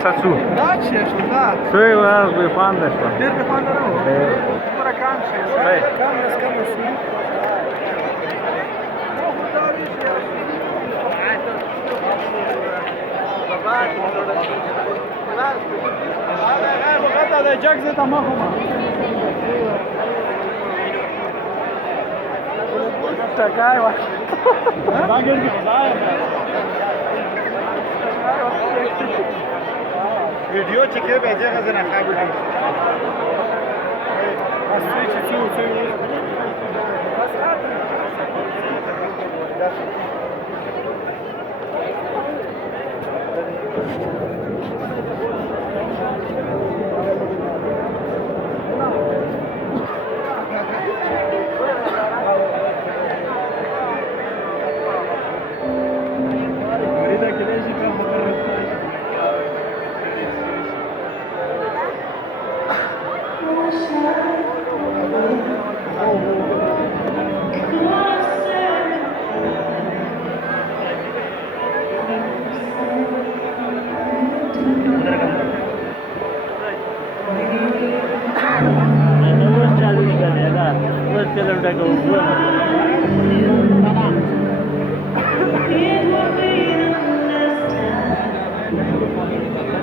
așa tu. Da, ce ești, da. Sve u nas bi fande što. Dir bi fanda rău. Fără canșe. Hai. Cam su. Gata de jack de tamahuma. Čakaj, va. ویدیو چکه بازی غزن خبری Asta ce ți-o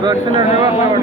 Görsünler ne var var.